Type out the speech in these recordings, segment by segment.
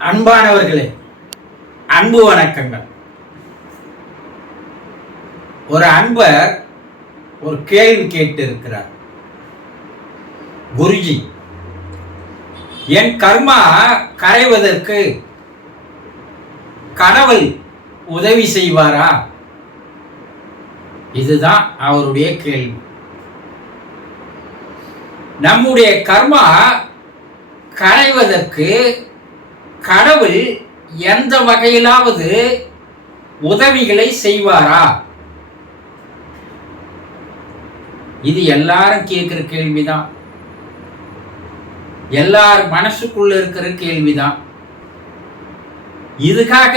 அன்பானவர்களே அன்பு வணக்கங்கள். ஒரு அன்பர் ஒரு கேள்வி கேட்டு இருக்கிறார் குருஜி என் கர்மா கரைவதற்கு கடவுள் உதவி செய்வாரா? இதுதான் அவருடைய கேள்வி. நம்முடைய கர்மா கரைவதற்கு கடவுள் எந்த வகையிலாவது உதவிகளை செய்வாரா? இது எல்லாரும் கேட்கிற கேள்விதான். எல்லார் மனசுக்குள்ள இருக்கிற கேள்விதான். இதுக்காக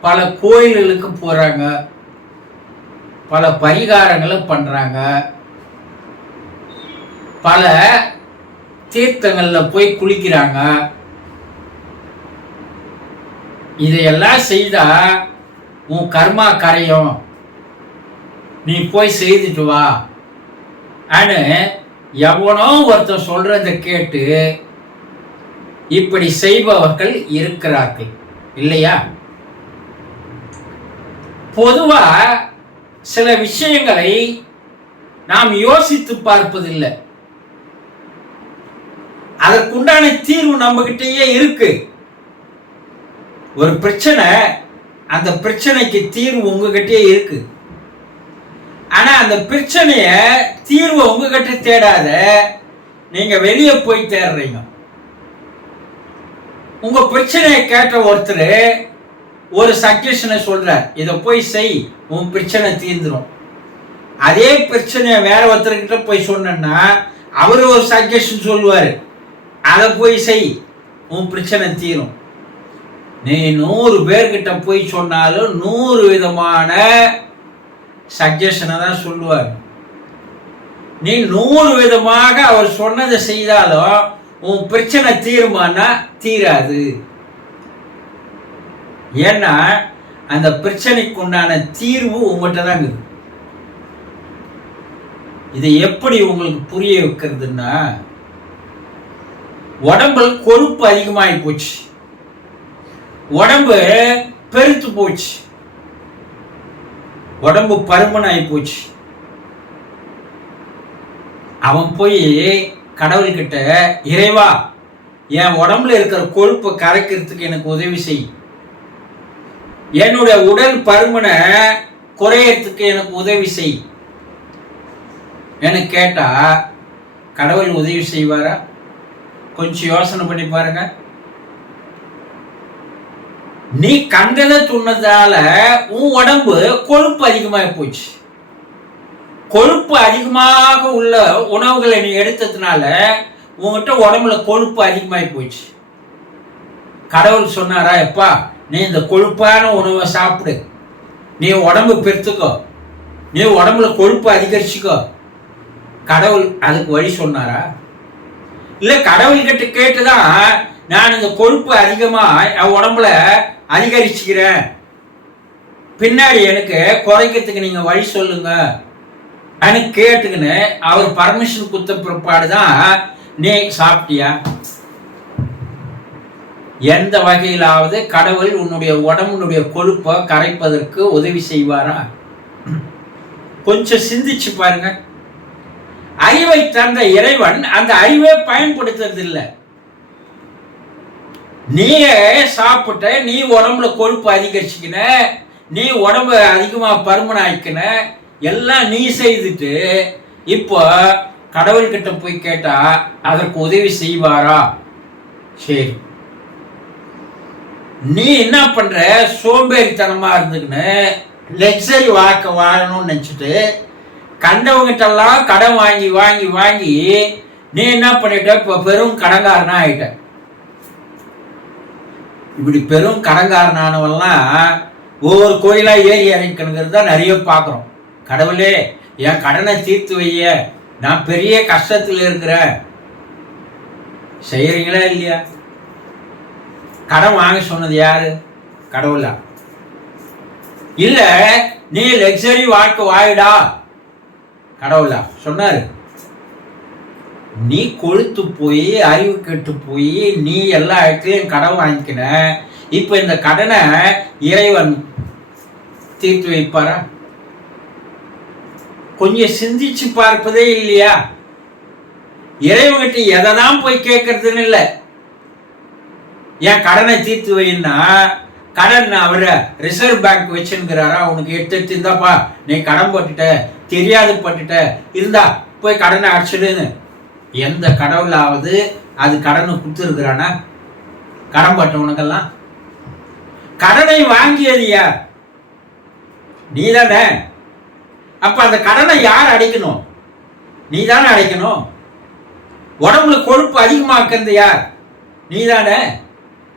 பல கோயில்களுக்கு போறாங்க. பல பரிகாரங்களை பண்றாங்க. பல தீர்த்தங்களில் போய் குளிக்கிறாங்க. இதையெல்லாம் செய்தா உன் கர்மா கரையும். நீ போய் செய்துட்டு வா. ஆனு எவனோ ஒருத்தன் சொல்றத கேட்டு இப்படி செய்பவர்கள் இருக்கிறார்கள். இல்லையா? பொதுவா சில விஷயங்களை நாம் யோசித்து பார்ப்பதில்லை. அதற்குண்டான தீர்வு நம்மகிட்டயே இருக்கு. ஒரு பிரச்சனை அந்த பிரச்சனைக்கு தீர்வு உங்ககிட்டயே இருக்கு. ஆனா அந்த பிரச்சனைய தீர்வு உங்ககிட்ட தேடாத நீங்க வெளியே போய் தேடுறீங்க. உங்க பிரச்சனையை கேட்ட ஒருத்தர் ஒரு சஜஷனை சொல்றார். இதை போய் செய் உன் பிரச்சனை தீர்ந்துடும் அதே பிரச்சனையை வேற ஒருத்தர்கிட்ட போய் சொன்னா அவர் ஒரு சஜஷன் சொல்லுவார். அதை போய் செய் உன் பிரச்சனை தீரும். நீ நூறு பேர்கிட்ட போய் சொன்னாலும் நூறு விதமான சஜஷனை தான் சொல்லுவார். நீ நூறு விதமாக அவர் சொன்னதை செய்தாலும் உன் பிரச்சனை தீருமானா தீராது. ஏன்னா அந்த பிரச்சனைக்கு உண்டான தீர்வு உங்கள்கிட்ட தான் இருக்குது இதை எப்படி உங்களுக்கு புரிய வைக்கிறதுன்னா உடம்புல கொழுப்பு அதிகமாகி போச்சு. உடம்பு பெருத்து போச்சு. உடம்பு பருமனாகி போச்சு. அவன் போய் கடவுள்கிட்ட இறைவா என் உடம்புல இருக்கிற கொழுப்பை கரைக்கிறதுக்கு எனக்கு உதவி செய். என்னுடைய உடல் பருமனை குறையறதுக்கு எனக்கு உதவி செய். எனக்கு கேட்டா கடவுள் உதவி செய்வாரா? கொஞ்சம் யோசனை பண்ணி பாருங்கள் நீ கண்டதை துண்ணதால உன் உடம்பு கொழுப்பு அதிகமாக போச்சு. கொழுப்பு அதிகமாக உள்ள உணவுகளை நீ எடுத்ததுனால உங்ககிட்ட உடம்புல கொழுப்பு அதிகமாகி போச்சு. கடவுள் சொன்னாரா எப்பா நீ இந்த கொழுப்பான உணவை சாப்பிடு. நீ உடம்பு பெருத்துக்கோ. நீ உடம்புல கொழுப்பு அதிகரிச்சுக்கோ. கடவுள் அதுக்கு வழி சொன்னாரா? இல்லை கடவுள்கிட்ட கேட்டுதான் நான் இந்த கொழுப்பு அதிகமாக என் உடம்புல அதிகரிச்சுக்கிறேன் பின்னாடி எனக்கு குறைக்கிறதுக்கு நீங்கள் வழி சொல்லுங்க. எனக்கு கேட்டுக்கின்னு அவர் பர்மிஷன் கொடுத்த பிற்பாடு தான் நீ சாப்பிட்டியா? எந்த வகையிலாவது கடவுள் உன்னுடைய உடம்புனுடைய கொழுப்பை கரைப்பதற்கு உதவி செய்வாரா? கொஞ்சம் சிந்திச்சு பாருங்க. அறிவை தந்த இறைவன் அந்த அறிவை பயன்படுத்துறது இல்லை நீ சாப்பிட்ட நீ உடம்புல கொழுப்பு அதிகரிச்சுக்கின நீ உடம்பு அதிகமாக பருமன் ஆயிக்கின எல்லாம் நீ செய்துட்டு இப்போ கடவுள்கிட்ட போய் கேட்டா அதற்கு உதவி செய்வாரா? சரி. நீ என்ன பண்ற? சோம்பேறித்தனமா இருந்துக்கின்னு லக்ஸரி வாக்க வாழணும்னு நினச்சிட்டு கண்டவங்கிட்டெல்லாம் கடன் வாங்கி வாங்கி வாங்கி நீ என்ன பண்ணிட்ட? இப்போ பெரும் கடங்காரனா ஆயிட்ட. இப்படி பெரும் கடங்காரனானவெல்லாம் ஒவ்வொரு கோயிலாக ஏறி இறங்கிக்கணுங்கிறது தான் நிறைய பார்க்குறோம். கடவுளே என் கடனை தீர்த்து வைய நான் பெரிய கஷ்டத்தில் இருக்கிறேன் செய்கிறீங்களா இல்லையா? கடன் வாங்க சொன்னது யாரு? கடவுளா. இல்லை நீ லக்ஸரி வாழ்க்கை வாயிடா. கடவுளா. சொன்னாரு. நீ கொழுத்து போய் அறிவு கெட்டு போய் நீ எல்லா இடத்துலையும் கடன் வாங்கிக்கின. இப்போ இந்த கடனை இறைவன் தீர்த்து வைப்பாரா? கொஞ்சம் சிந்திச்சு பார்ப்பதே இல்லையா? இறைவன்கிட்ட எதை தான் போய் கேட்கறதுன்னு இல்லை. ஏன் கடனை தீர்த்து வைன்னா கடன் அவரை ரிசர்வ் பேங்க் வச்சுங்கிறாரா உனக்கு எடுத்து எடுத்து இருந்தாப்பா நீ கடன் போட்டுட்ட தெரியாது பட்டுட்ட. இருந்தா போய் கடனை அடிச்சிடுன்னு. எந்த கடவுளாவது அது கடனை கொடுத்துருக்குறானா? கடன் பட்டவனுக்கெல்லாம் கடனை வாங்கியது யார்? நீ தானே அப்ப அந்த கடனை யார் அடைக்கணும்? நீ தானே அடைக்கணும். உடம்புல கொழுப்பு அதிகமாக்குறது யார்? நீ தானே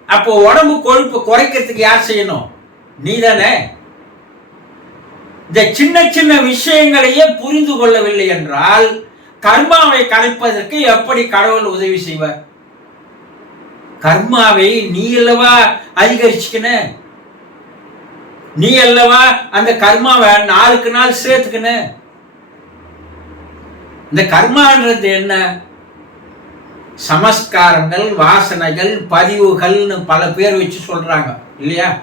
அப்போ உடம்பு கொழுப்பு குறைக்கிறதுக்கு யார் செய்யணும்? நீ தானே இந்த சின்ன சின்ன விஷயங்களையே புரிந்து கொள்ளவில்லை என்றால் கர்மாவை கலைப்பதற்கு எப்படி கடவுள் உதவி செய்வார்? கர்மாவை நீ அல்லவா அதிகரிச்சுக்கின? நீ அல்லவா அந்த கர்மாவை நாளுக்கு நாள் சேர்த்துக்கின? இந்த கர்மான்றது என்ன? சமஸ்காரங்கள் வாசனைகள் பதிவுகள்னு பல பேர் வச்சு சொல்றாங்க இல்லையா?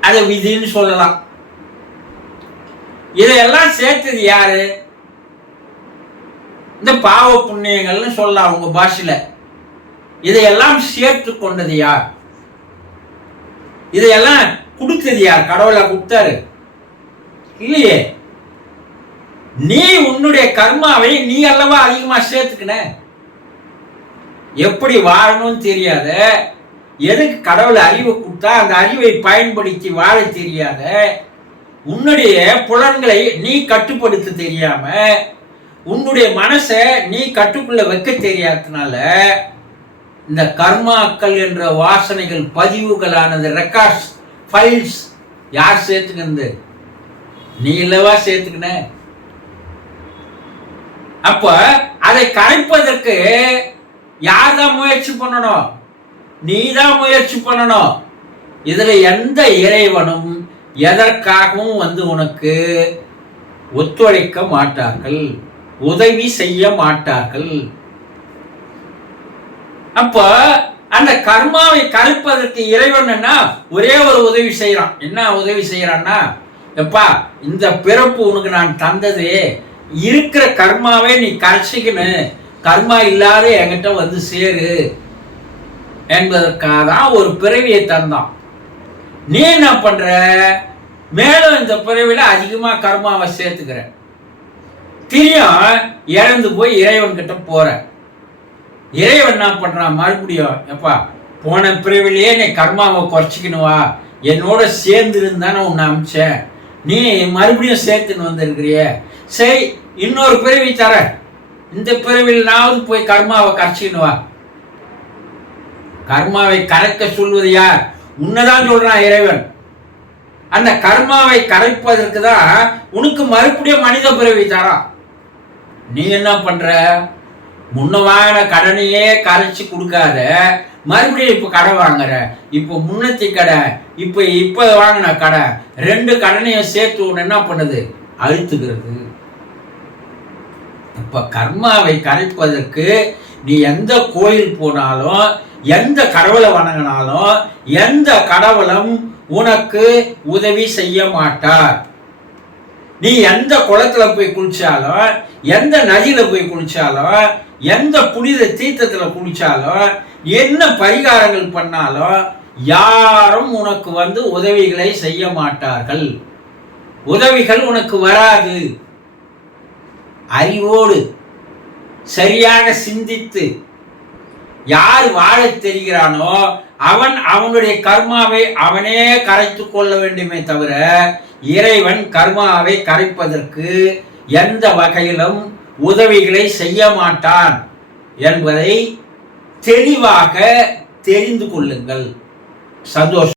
அதை விதின்னு சொல்லலாம். இதையெல்லாம் சேர்த்தது யாரு? இந்த பாவ புண்ணியங்கள்னு சொல்லலாம் அவங்க பாஷையில். இதையெல்லாம் சேர்த்து கொண்டது யார்? இதையெல்லாம் கொடுத்தது யார்? கடவுளை கொடுத்தாரு. இல்லையே? நீ உன்னுடைய கர்மாவை நீ அல்லவா அதிகமா சேர்த்துக்கின? எப்படி வாழணும்னு தெரியாத எதுக்கு கடவுள் அறிவை கொடுத்தா அந்த அறிவை பயன்படுத்தி வாழ தெரியாத உன்னுடைய புலன்களை நீ கட்டுப்படுத்த தெரியாம உன்னுடைய மனசை நீ கட்டுக்குள்ள வைக்க தெரியாதனால இந்த கர்மாக்கள் என்ற வாசனைகள் பதிவுகளானது ரெக்கார்ட்ஸ் ஃபைல்ஸ் யார் சேர்த்துக்கிறது நீ இல்லவா சேர்த்துக்கின? அப்ப அதை கரைப்பதற்கு யார் தான் முயற்சி பண்ணணும்? நீ தான் முயற்சி பண்ணணும். இதுல எந்த இறைவனும் எதற்காகவும் வந்து உனக்கு ஒத்துழைக்க மாட்டார்கள். உதவி செய்ய மாட்டார்கள். அப்ப அந்த கர்மாவை கலைப்பதற்கு இறைவன் என்ன? ஒரே ஒரு உதவி செய்யறான் என்ன உதவி செய்யறான்னா எப்பா இந்த பிறப்பு உனக்கு நான் தந்தது. இருக்கிற கர்மாவே நீ கரைச்சிக்கணு கர்மா இல்லாத என்கிட்ட வந்து சேரு என்பதற்காக தான் ஒரு பிறவியை தந்தான். நீ என்ன பண்ற? மேலும் இந்த பிறவியில் அதிகமா கர்மாவை சேர்த்துக்கிற. திரியும் இறந்து போய் இறைவன் கிட்ட போற. இறைவன் என்ன பண்றான் மறுபடியும் எப்பா போன பிறவிலேயே நீ கர்மாவை குறைச்சிக்கணுவா என்னோட சேர்ந்து இருந்தானே உன்னை அமிச்சேன். நீ மறுபடியும் சேர்த்துன்னு வந்திருக்கிறிய. சரி இன்னொரு பிறவி தர. இந்த பிறவில்னாவது போய் கர்மாவை கரைச்சிக்கணுவா கர்மாவை கரைக்க சொல்வது யார்? உன்னதான் சொல்றான் இறைவன். அந்த கர்மாவை கரைப்பதற்கு தான் உனக்கு மறுபடியும் மனித பிறவி தரான். நீ என்ன பண்ற? முன்ன வாங்கின கடனையே கரைச்சி கொடுக்காத. மறுபடியும் இப்போ கடை வாங்குற. இப்போ முன்னத்தி கடை இப்போ இப்போ வாங்கின கடை. ரெண்டு கடனையும் சேர்த்து ஒன்று என்ன பண்ணுது? அழுத்துகிறது இப்ப கர்மாவை கரைப்பதற்கு நீ எந்த கோயில் போனாலும் எந்த கடவுளை வணங்கினாலும் எந்த கடவுளும் உனக்கு உதவி செய்ய மாட்டார். நீ எந்த குளத்துல போய் குளிச்சாலும் எந்த நதியில் போய் குளிச்சாலும் எந்த புனித தீர்த்தத்தில் குளித்தாலோ என்ன பரிகாரங்கள் பண்ணாலும் யாரும் உனக்கு வந்து உதவிகளை செய்ய மாட்டார்கள். உதவிகள் உனக்கு வராது. அறிவோடு சரியாக சிந்தித்து யார் வாழத் தெரிகிறானோ அவன் அவனுடைய கர்மாவை அவனே கரைத்து கொள்ள வேண்டுமே தவிர இறைவன் கர்மாவை கரைப்பதற்கு எந்த வகையிலும் உதவிகளை செய்ய மாட்டான் என்பதை தெளிவாக தெரிந்து கொள்ளுங்கள். சந்தோஷம்.